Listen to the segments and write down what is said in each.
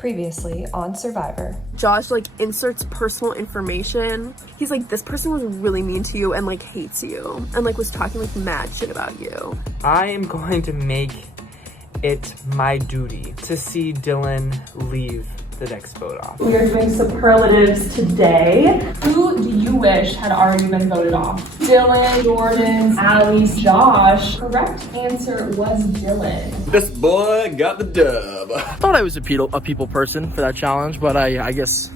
Previously on Syrvivor. Josh like inserts personal information. He's like, this person was really mean to you and like hates you and like was talking like mad shit about you. I am going to make it my duty to see Dylan leave the next boat off. We are doing superlatives today. Who do you wish had already been voted off? Dylan, Jordan, Allie, Josh. Correct answer was Dylan. This boy got the dub. I thought I was a people person for that challenge, but I guess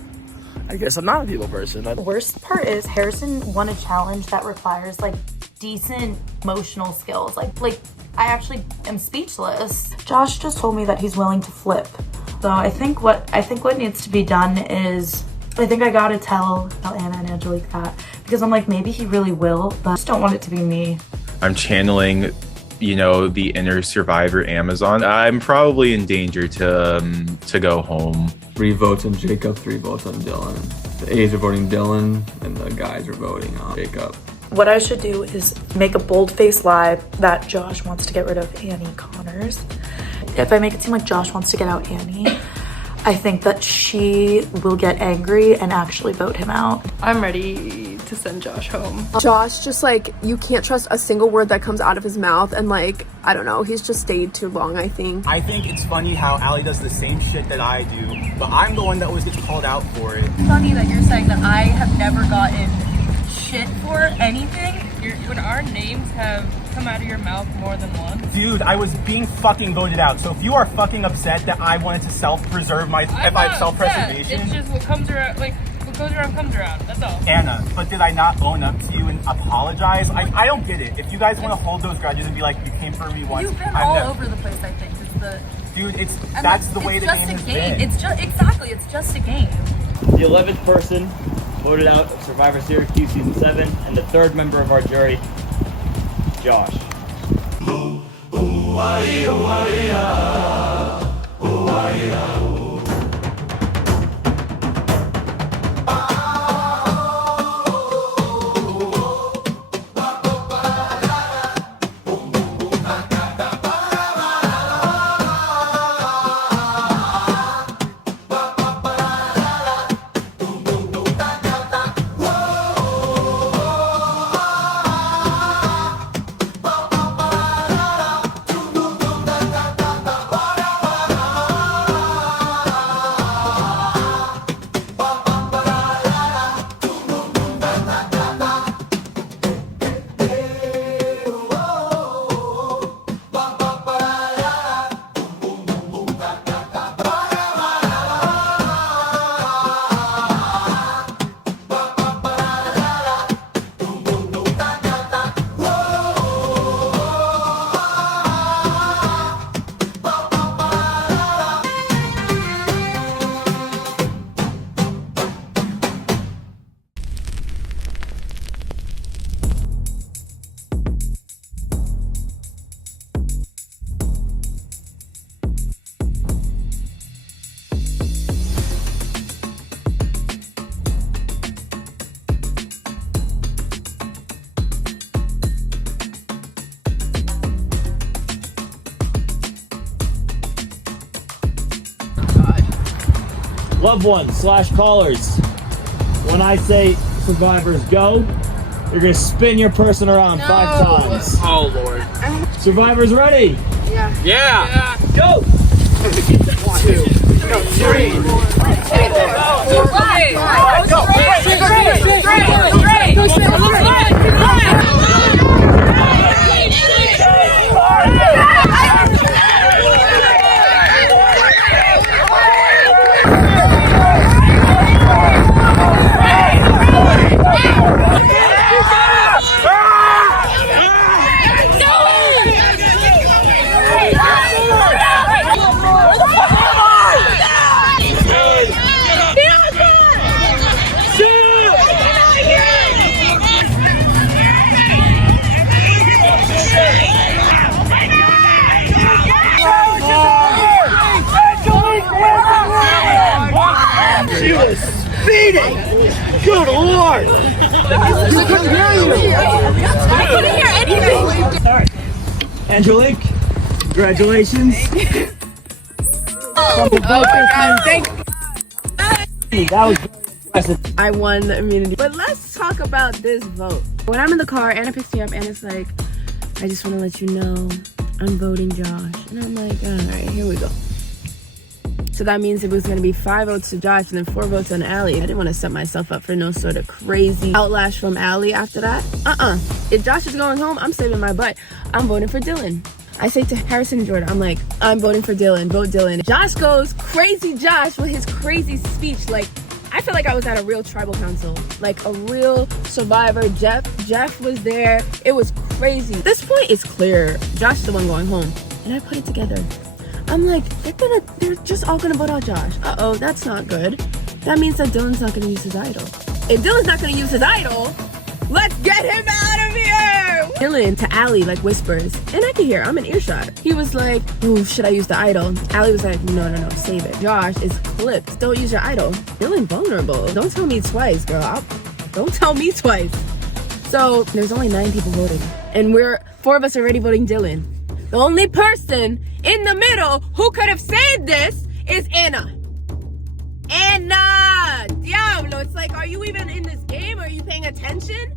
I'm not a people person. The worst part is Harrison won a challenge that requires like decent emotional skills. Like I actually am speechless. Josh just told me that he's willing to flip. So I think what needs to be done is, I think I gotta tell Anna and Angelique that, because I'm like, maybe he really will, but I just don't want it to be me. I'm channeling, you know, the inner Survivor Amazon. I'm probably in danger to go home. 3 votes on Jacob, 3 votes on Dylan. The A's are voting Dylan, and the guys are voting on Jacob. What I should do is make a bold-faced lie that Josh wants to get rid of Annie Connors. If I make it seem like Josh wants to get out Annie, I think that she will get angry and actually vote him out. I'm ready to send Josh home. Josh just like, you can't trust a single word that comes out of his mouth, and like, I don't know, he's just stayed too long, I think. I think it's funny how Allie does the same shit that I do, but I'm the one that always gets called out for it. It's funny that you're saying that I have never gotten shit for anything. When our names have come out of your mouth more than once. Dude, I was being fucking voted out. So if you are fucking upset that I wanted to self-preserve my self-preservation. It's just what comes around, like what goes around comes around. That's all. Anna, but did I not own up to you and apologize? I don't get it. If you guys want to hold those grudges and be like, you came for me once. You've been all over the place, I think. Dude, that's the way the game has been. It's just exactly. It's just a game. The 11th person voted out of Survivor Syracuse Season 7, and the 3rd member of our jury, Josh. Loved ones / callers. When I say survivors go, you're gonna spin your person around 5 times. Oh Lord. Survivors ready? Yeah. Go! 1, 2, 3, She was speeding! Good lord! I couldn't hear anything! Alright. Angelique, congratulations. That was impressive. I won the immunity. But let's talk about this vote. When I'm in the car, Anna picks me up, and it's like, I just want to let you know I'm voting Josh. And I'm like, all right, here we go. So that means it was going to be 5 votes to Josh and then 4 votes on Allie. I didn't want to set myself up for no sort of crazy outlast from Allie after that. If Josh is going home, I'm saving my butt. I'm voting for Dylan. I say to Harrison and Jordan, I'm like, I'm voting for Dylan. Vote Dylan. Josh goes crazy Josh with his crazy speech. Like, I feel like I was at a real tribal council. Like a real survivor. Jeff was there. It was crazy. At this point, it's clear. Josh is the one going home. And I put it together. I'm like, they're just all gonna vote out Josh. Uh-oh, that's not good. That means that Dylan's not gonna use his idol. If Dylan's not gonna use his idol, let's get him out of here! Dylan to Allie like whispers, and I can hear, I'm in earshot. He was like, ooh, should I use the idol? Allie was like, no, save it. Josh is clipped, don't use your idol. Dylan vulnerable. Don't tell me twice, girl. Don't tell me twice. So there's only 9 people voting, and 4 of us already voting Dylan. The only person in the middle who could have saved this is Anna. Anna! Diablo, it's like, are you even in this game? Are you paying attention?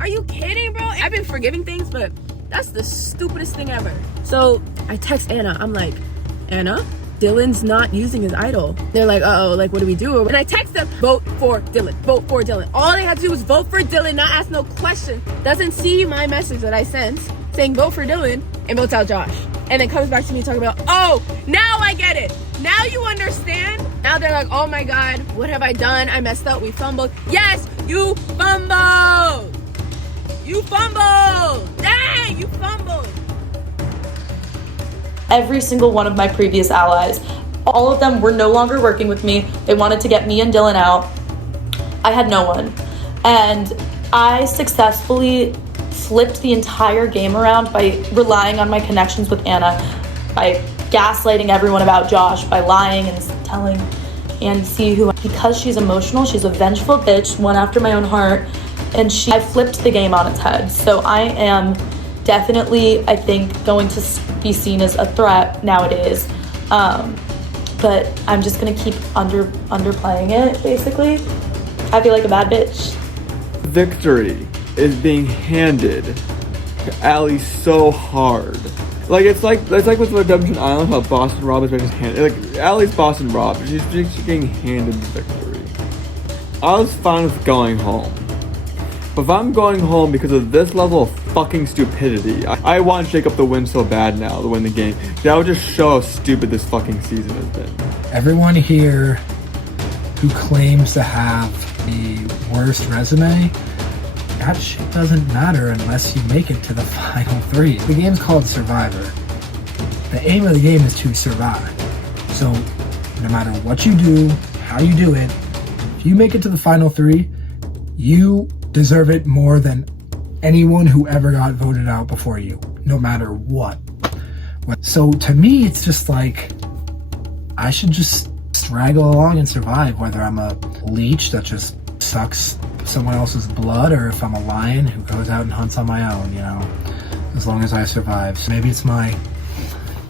Are you kidding, bro? I've been forgiving things, but that's the stupidest thing ever. So I text Anna. I'm like, Anna, Dylan's not using his idol. They're like, uh-oh, like, what do we do? And I text them, vote for Dylan. Vote for Dylan. All they had to do was vote for Dylan, not ask no question. Doesn't see my message that I sent saying vote for Dylan and votes out Josh. And then comes back to me talking about, oh, now I get it. Now you understand? Now they're like, oh my God, what have I done? I messed up, we fumbled. Yes, you fumbled. You fumbled. Dang, you fumbled. Every single one of my previous allies, all of them were no longer working with me. They wanted to get me and Dylan out. I had no one. And I successfully flipped the entire game around by relying on my connections with Anna, by gaslighting everyone about Josh, by lying and telling and see who, because she's emotional, she's a vengeful bitch, one after my own heart, and I flipped the game on its head. So I am definitely, I think, going to be seen as a threat nowadays. But I'm just gonna keep underplaying it, basically. I feel like a bad bitch. Victory is being handed to Allie so hard. Like it's like with Redemption Island, how Boston Rob is just handed. Like Allie's Boston Rob, she's getting handed the victory. I was fine with going home, but if I'm going home because of this level of fucking stupidity, I want Jacob to win so bad now to win the game. That would just show how stupid this fucking season has been. Everyone here who claims to have the worst resume, that shit doesn't matter unless you make it to the final 3. The game's called Survivor. The aim of the game is to survive. So no matter what you do, how you do it, if you make it to the final 3, you deserve it more than anyone who ever got voted out before you, no matter what. So to me, it's just like, I should just straggle along and survive, whether I'm a leech that just sucks someone else's blood, or if I'm a lion who goes out and hunts on my own, you know, as long as I survive. So maybe it's my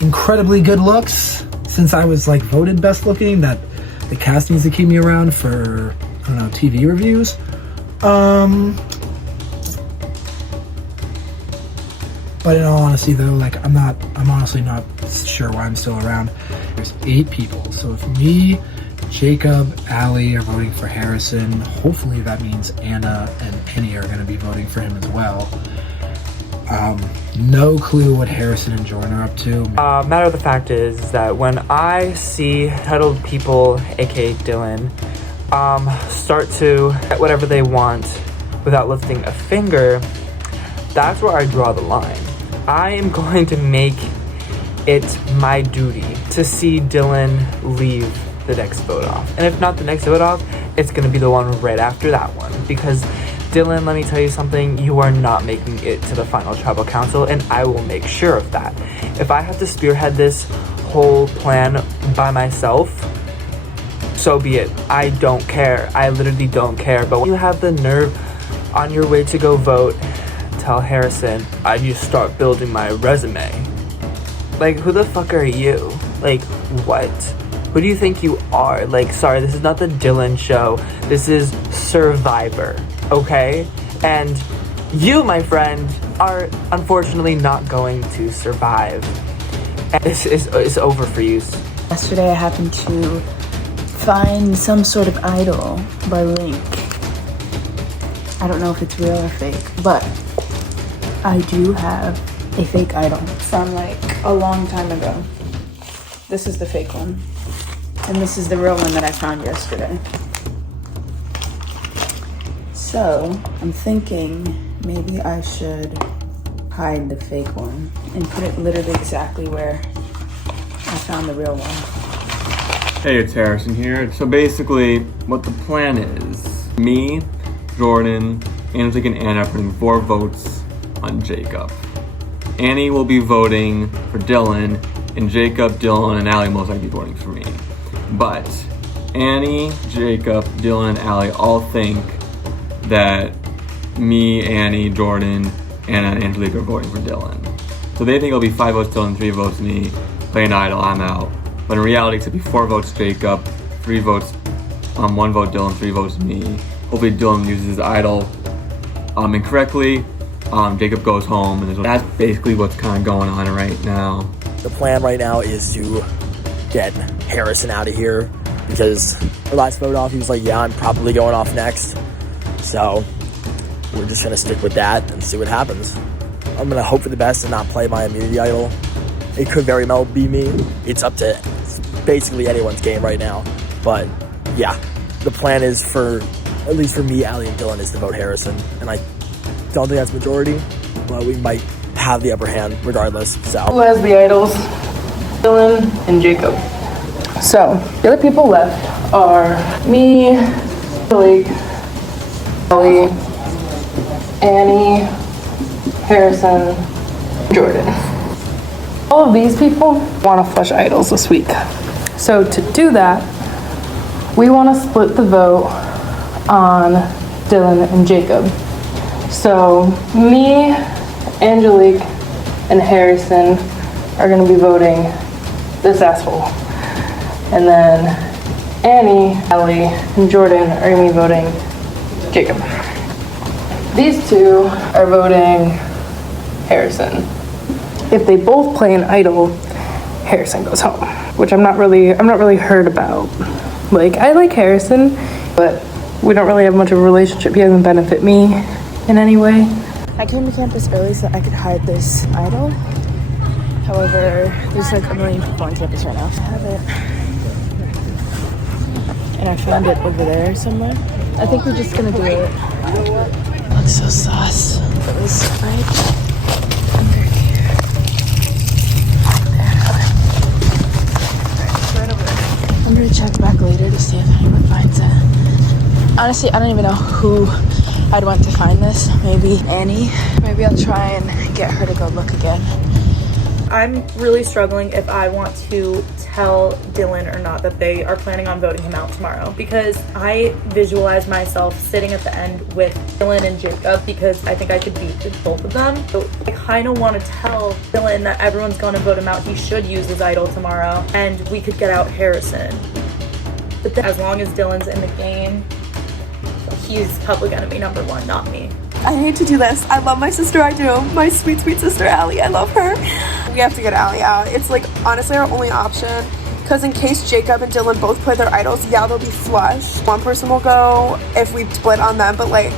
incredibly good looks, since I was like voted best looking, that the cast needs to keep me around for, I don't know, TV reviews. But in all honesty though, like I'm honestly not sure why I'm still around. There's 8 people, so if me, Jacob, Allie are voting for Harrison, hopefully that means Anna and Penny are going to be voting for him as well. No clue what Harrison and Jordan are up to. Matter of the fact is that when I see titled people, aka Dylan, start to get whatever they want without lifting a finger, that's where I draw the line. I am going to make it my duty to see Dylan leave the next vote off. And if not the next vote off, it's going to be the one right after that one. Because Dylan, let me tell you something, you are not making it to the final tribal council, and I will make sure of that. If I have to spearhead this whole plan by myself, so be it. I don't care. I literally don't care. But when you have the nerve on your way to go vote, tell Harrison, I need to start building my resume. Like, who the fuck are you? Like, what? Who do you think you are? Like, sorry, this is not the Dylan show. This is Syrvivor, okay? And you, my friend, are unfortunately not going to survive. And this is over for you. Yesterday I happened to find some sort of idol by Link. I don't know if it's real or fake, but I do have a fake idol from like a long time ago. This is the fake one. And this is the real one that I found yesterday. So I'm thinking maybe I should hide the fake one and put it literally exactly where I found the real one. Hey, it's Harrison here. So basically, what the plan is, me, Jordan, Angelique, and Anna are putting 4 votes on Jacob. Annie will be voting for Dylan, and Jacob, Dylan, and Allie most likely be voting for me. But Annie, Jacob, Dylan, and Allie all think that me, Annie, Jordan, Anna, and Angelique are voting for Dylan. So they think it'll be 5 votes Dylan, 3 votes me, play an idol, I'm out. But in reality, it's gonna be 4 votes Jacob, 3 votes, 1 vote Dylan, 3 votes me. Hopefully Dylan uses his idol incorrectly. Jacob goes home, and that's basically what's kind of going on right now. The plan right now is to get Harrison out of here because our last vote off, he was like, yeah, I'm probably going off next. So we're just gonna stick with that and see what happens. I'm gonna hope for the best and not play my immunity idol. It could very well be me. It's up to basically anyone's game right now. But yeah, the plan is for, at least for me, Allie, and Dylan, is to vote Harrison. And I don't think that's majority, but we might have the upper hand regardless. So who has the idols? Dylan and Jacob. So the other people left are me, Blake, Ellie, Annie, Harrison, Jordan. All of these people want to flush idols this week. So to do that, we want to split the vote on Dylan and Jacob. So me, Angelique, and Harrison are going to be voting this asshole. And then Annie, Ellie, and Jordan are going to be voting Jacob. These 2 are voting Harrison. If they both play an idol, Harrison goes home, which I'm not really hurt about. Like, I like Harrison, but we don't really have much of a relationship. He doesn't benefit me in any way. I came to campus early so I could hide this idol. However, there's like a million people on campus right now. I have it. And I found it over there somewhere. I think we're just gonna do it. Looks so sus. It was right under here. Right over there. I'm gonna check back later to see if anyone finds it. Honestly, I don't even know who I'd want to find this. Maybe Annie. Maybe I'll try and get her to go look again. I'm really struggling if I want to tell Dylan or not that they are planning on voting him out tomorrow, because I visualize myself sitting at the end with Dylan and Jacob because I think I could beat both of them. So I kind of want to tell Dylan that everyone's going to vote him out. He should use his idol tomorrow and we could get out Harrison. But then, as long as Dylan's in the game, he's probably going to be number 1, not me. I hate to do this. I love my sister, I do. My sweet, sweet sister, Allie. I love her. We have to get Allie out. It's like, honestly, our only option. Because in case Jacob and Dylan both play their idols, yeah, they'll be flush. One person will go if we split on them, but like,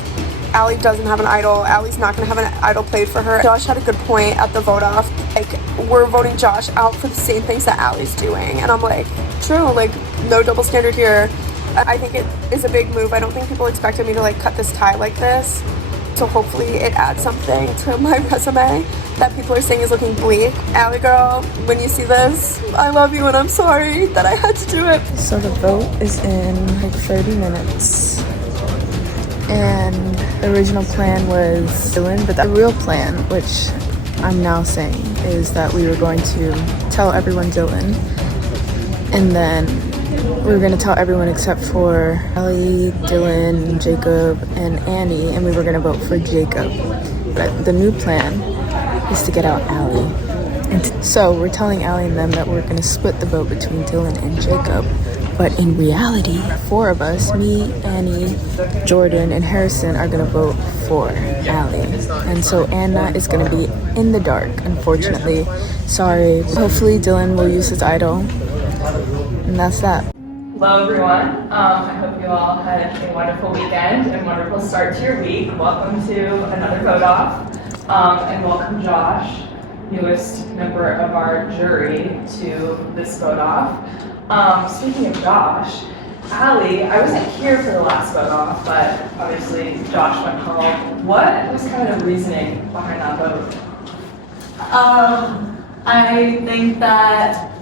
Allie doesn't have an idol. Allie's not gonna have an idol played for her. Josh had a good point at the vote off. Like, we're voting Josh out for the same things that Allie's doing. And I'm like, true, like, no double standard here. I think it is a big move. I don't think people expected me to like cut this tie like this. So hopefully it adds something to my resume that people are saying is looking bleak. Allie girl, when you see this, I love you and I'm sorry that I had to do it. So the vote is in like 30 minutes. And the original plan was Dylan, but the real plan, which I'm now saying, is that we were going to tell everyone Dylan. And then we were going to tell everyone except for Ellie, Dylan, Jacob, and Annie, and we were going to vote for Jacob. But the new plan is to get out Allie and So we're telling Allie and them that we're gonna split the vote between Dylan and Jacob. But in reality, 4 of us, me, Annie, Jordan, and Harrison, are gonna vote for Allie. And so Anna is gonna be in the dark, unfortunately. Sorry. Hopefully Dylan will use his idol. And that's that. Hello everyone. I hope you all had a wonderful weekend and wonderful start to your week. Welcome to another vote off. And welcome Josh, newest member of our jury, to this vote off. Speaking of Josh, Allie, I wasn't here for the last vote off, but obviously Josh went home. What was kind of the reasoning behind that vote? I think that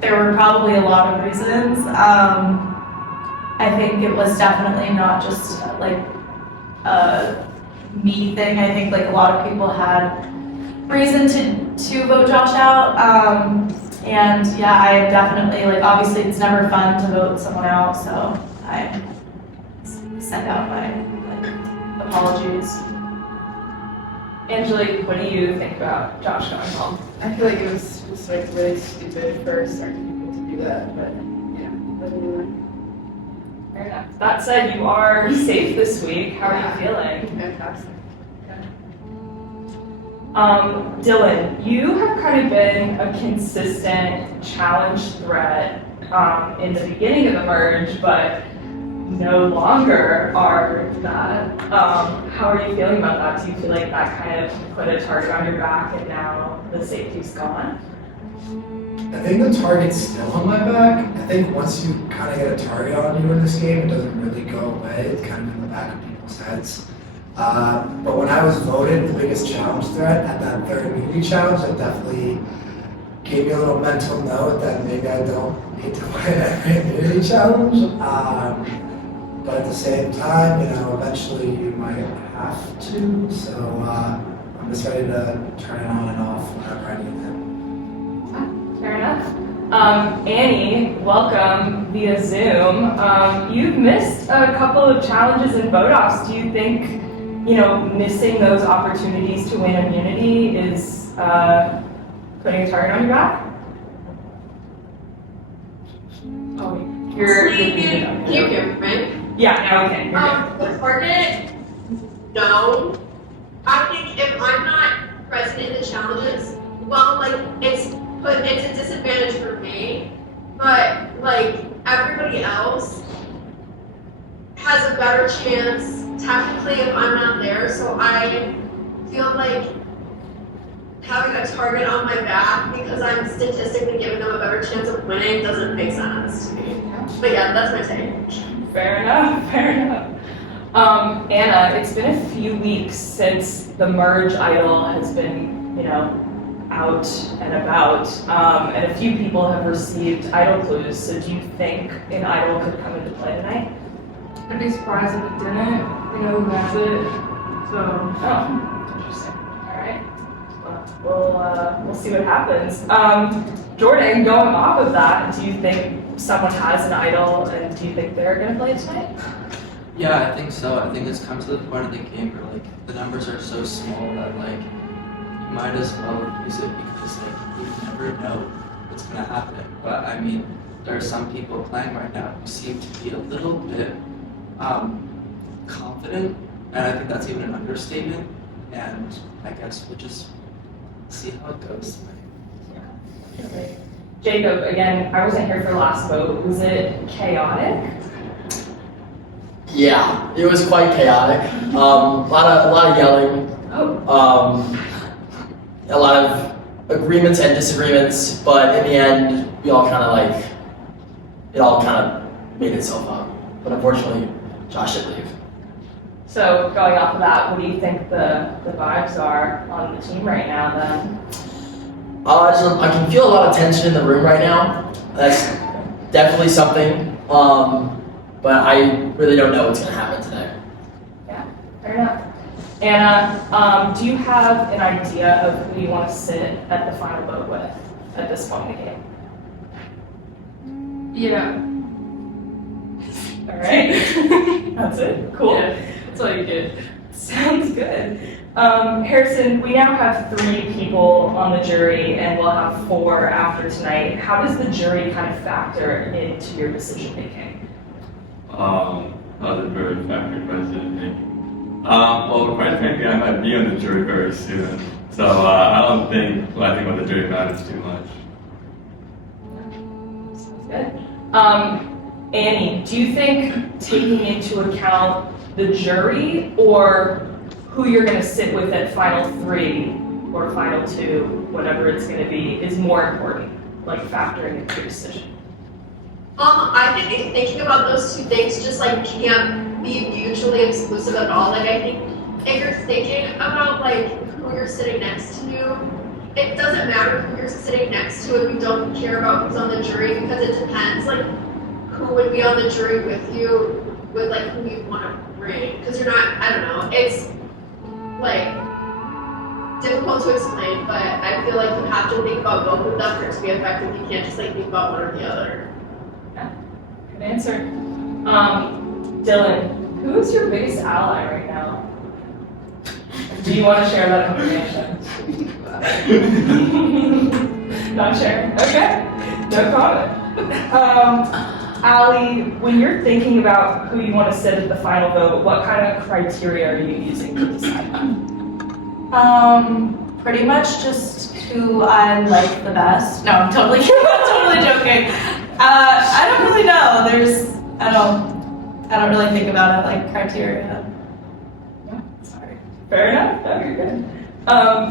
there were probably a lot of reasons. I think it was definitely not just like a me thing. I think like a lot of people had reason to vote Josh out. And yeah, I definitely, like, obviously it's never fun to vote someone out, so I send out my apologies. Angelique, what do you think about Josh going home? I feel like it was just like really stupid for certain people to do that, but yeah, doesn't really. Fair enough. That said, you are safe this week. How are you feeling? Fantastic. Dylan, you have kind of been a consistent challenge threat in the beginning of the merge, but no longer are that. How are you feeling about that? Do you feel like that kind of put a target on your back and now the safety's gone? I think the target's still on my back. I think once you kind of get a target on you in this game, it doesn't really go away. It's kind of in the back of people's heads. But when I was voted the biggest challenge threat at that third immunity challenge, it definitely gave me a little mental note that maybe I don't need to win every immunity challenge. But at the same time, you know, eventually you might have to. So I'm just ready to turn it on and off whenever I need it. Fair enough. Annie, welcome via Zoom. You've missed a couple of challenges and vote-offs. Do you think, you know, missing those opportunities to win immunity is putting a target on your back? Oh, you're muted. You can, right? Yeah, now we can. The target, no. I think if I'm not present in the challenges, well, like, it's a disadvantage for me, but like everybody else has a better chance technically if I'm not there. So I feel like having a target on my back because I'm statistically giving them a better chance of winning doesn't make sense to me. But yeah, that's my take. Fair enough, fair enough. Anna, it's been a few weeks since the merge idol has been, you know, out and about, and a few people have received idol clues. So do you think an idol could come into play tonight? I'd be surprised if it didn't. We know who has it, so. Oh, interesting. All right. Well, we'll see what happens. Jordan, going off of that, do you think someone has an idol, and do you think they're going to play tonight? Yeah, I think so. I think it's come to the point of the game where like the numbers are so small that like you might as well use it because like you never know what's going to happen. But I mean, there are some people playing right now who seem to be a little bit confident, and I think that's even an understatement. And I guess we'll just see how it goes. Yeah. Jacob, again, I wasn't here for the last vote. Was it chaotic? Yeah, it was quite chaotic. A lot of yelling. Oh. A lot of agreements and disagreements, but in the end, it all kind of made itself up. But unfortunately, Josh did leave. So going off of that, what do you think the vibes are on the team right now then? I can feel a lot of tension in the room right now. That's definitely something. But I really don't know what's going to happen today. Yeah, fair enough. Anna, do you have an idea of who you want to sit at the final vote with at this point in the game? Yeah. All right. That's it? Cool. Yeah, that's all you did. Sounds good. Harrison, we now have 3 people on the jury and we'll have 4 after tonight. How does the jury kind of factor into your decision making? How does the jury factor into my decision making? Well, quite frankly, I might be on the jury very soon. So I don't think what I think about the jury matters too much. Sounds good. Annie, do you think taking into account the jury or who you're going to sit with at final 3 or final 2, whatever it's going to be, is more important, like factoring into your decision? I think thinking about those 2 things just like can't be mutually exclusive at all. Like I think if you're thinking about like who you're sitting next to, it doesn't matter who you're sitting next to if you don't care about who's on the jury, because it depends like who would be on the jury with you, with like who you want to bring. Because you're not, I don't know, it's like difficult to explain, but I feel like you have to think about both of them for it to be effective. You can't just like think about one or the other. Yeah, good answer. Dylan, who is your biggest ally right now? Do you want to share that information? Not sharing? Okay, no comment. Allie, when you're thinking about who you want to sit at the final vote, what kind of criteria are you using to decide that? Pretty much just who I like the best. No, I'm totally joking. I don't really know. I don't really think about it like criteria. Sorry. Fair enough. No, you're good.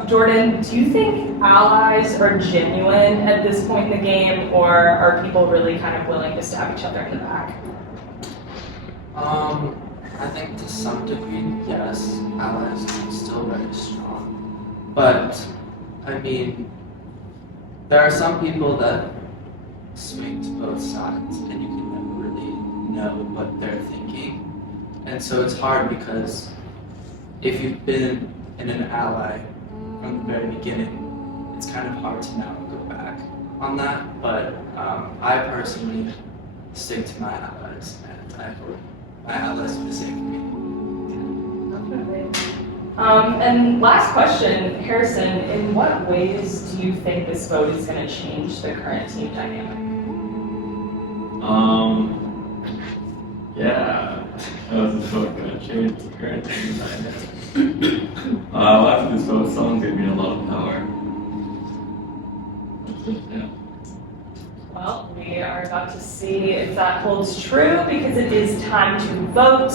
Jordan, do you think allies are genuine at this point in the game, or are people really kind of willing to stab each other in the back? I think to some degree, yes, allies are still very strong. But, I mean, there are some people that swing to both sides, and you can never really know what they're thinking. And so it's hard because if you've been in an ally from the very beginning, it's kind of hard to now go back on that. But I personally stick to my allies, and I hope my allies do the same for me. And last question, Harrison, in what ways do you think this vote is going to change the current team dynamic? Yeah, how is this vote going to change the current team dynamic? Well, after this vote, someone's going to be in a lot of power. Yeah. Well, we are about to see if that holds true because it is time to vote.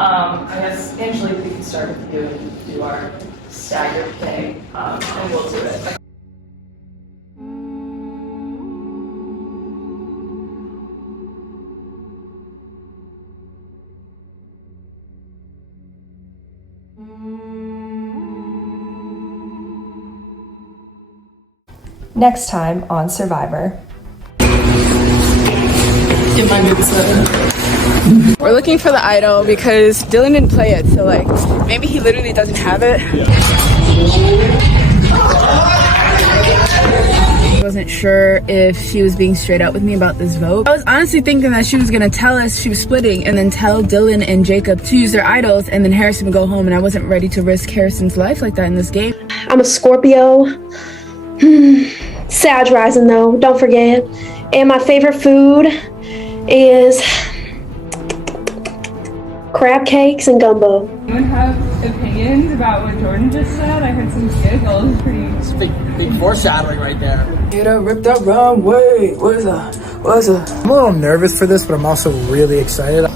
I guess, Angela, we can start with you and do our staggered thing, and we'll do it. Next time on Syrvivor. We're looking for the idol because Dylan didn't play it, so like maybe he literally doesn't have it. I wasn't sure if she was being straight up with me about this vote. I was honestly thinking that she was gonna tell us she was splitting and then tell Dylan and Jacob to use their idols and then Harrison would go home, and I wasn't ready to risk Harrison's life like that in this game. I'm a Scorpio. Sag rising though, don't forget. And my favorite food is crab cakes and gumbo. Anyone have opinions about what Jordan just said? I heard some giggles. It's big foreshadowing right there. Get up, rip that wrong way. What is that? I'm a little nervous for this, but I'm also really excited.